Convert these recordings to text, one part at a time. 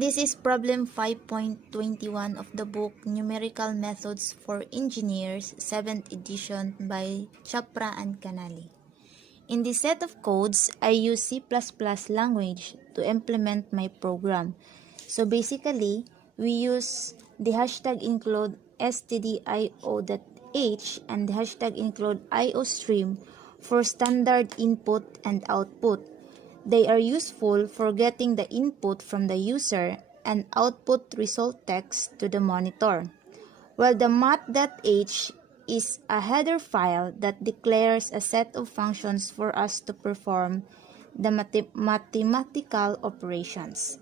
This is problem 5.21 of the book Numerical Methods for Engineers, 7th edition by Chapra Canale. In this set of codes, I use C++ language to implement my program. So basically, we use the hashtag include stdio.h and the hashtag include iostream for standard input and output. They are useful for getting the input from the user and output result text to the monitor, while the math.h is a header file that declares a set of functions for us to perform the mathematical operations.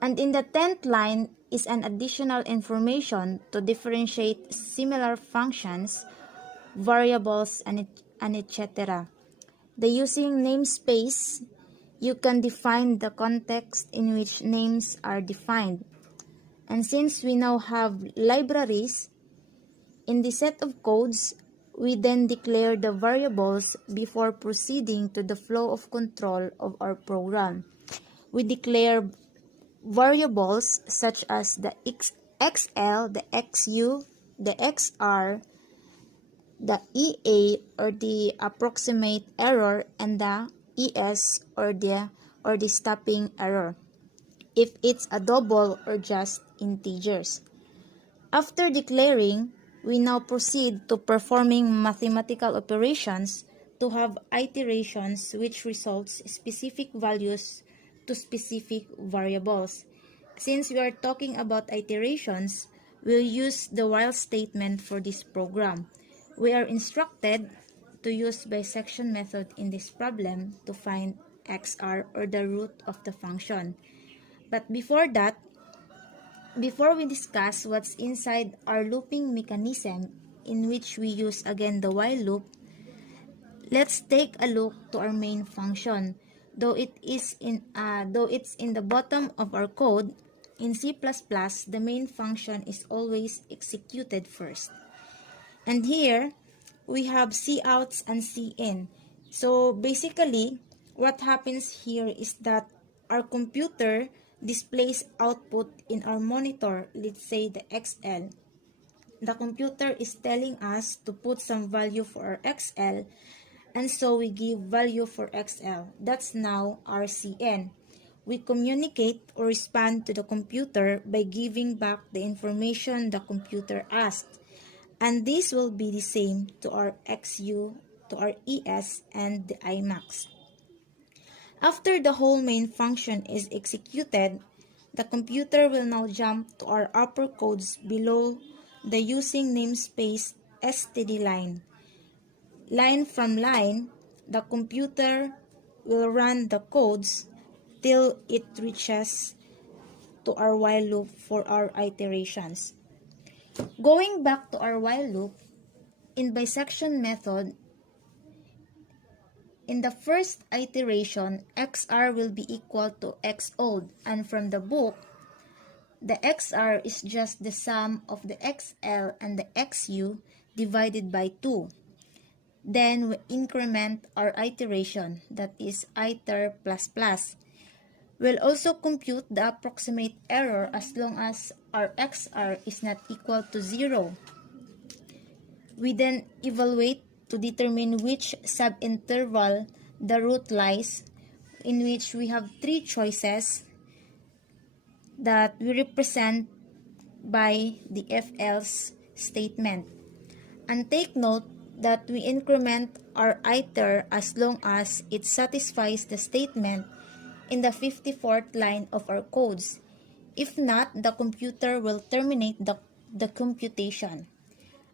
And in the 10th line is an additional information to differentiate similar functions, variables, and etc. The using namespace, you can define the context in which names are defined. And since we now have libraries, in the set of codes, we then declare the variables before proceeding to the flow of control of our program. We declare variables such as the XL, the XU, the XR, the EA or the approximate error, and the ES or the stopping error, if it's a double or just integers. After declaring, we now proceed to performing mathematical operations to have iterations which results specific values to specific variables. Since we are talking about iterations, we'll use the while statement for this program. We are instructed to use bisection method in this problem to find XR or the root of the function. But before that, before we discuss what's inside our looping mechanism in which we use again the while loop, let's take a look to our main function. Though it's in the bottom of our code, in C++, the main function is always executed first. And here, we have couts and cin. So basically, what happens here is that our computer displays output in our monitor, let's say the XL. The computer is telling us to put some value for our XL, and so we give value for XL. That's now our cin. We communicate or respond to the computer by giving back the information the computer asked. And this will be the same to our XU, to our ES, and the IMAX. After the whole main function is executed, the computer will now jump to our upper codes below the using namespace std line. Line from line, the computer will run the codes till it reaches to our while loop for our iterations. Going back to our while loop, in bisection method, in the first iteration, XR will be equal to XOLD, and from the book, the XR is just the sum of the XL and the XU divided by 2. Then we increment our iteration, that is iter plus plus. We'll also compute the approximate error as long as our XR is not equal to 0. We then evaluate to determine which subinterval the root lies, in which we have 3 choices that we represent by the if-else statement. And take note that we increment our iter as long as it satisfies the statement in the 54th line of our codes. If not, the computer will terminate the computation.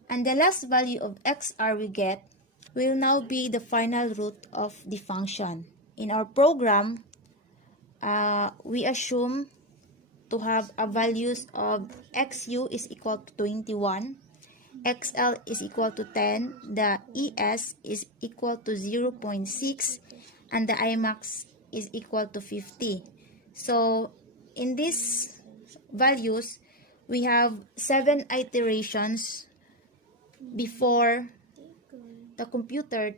And the last value of XR we get will now be the final root of the function. In our program, we assume to have a values of XU is equal to 21, XL is equal to 10, the ES is equal to 0.6, and the IMAX is equal to 50. So in these values, we have 7 iterations before the computer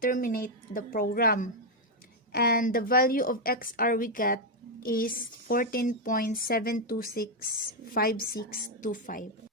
terminate the program. And the value of XR we get is 14.7265625.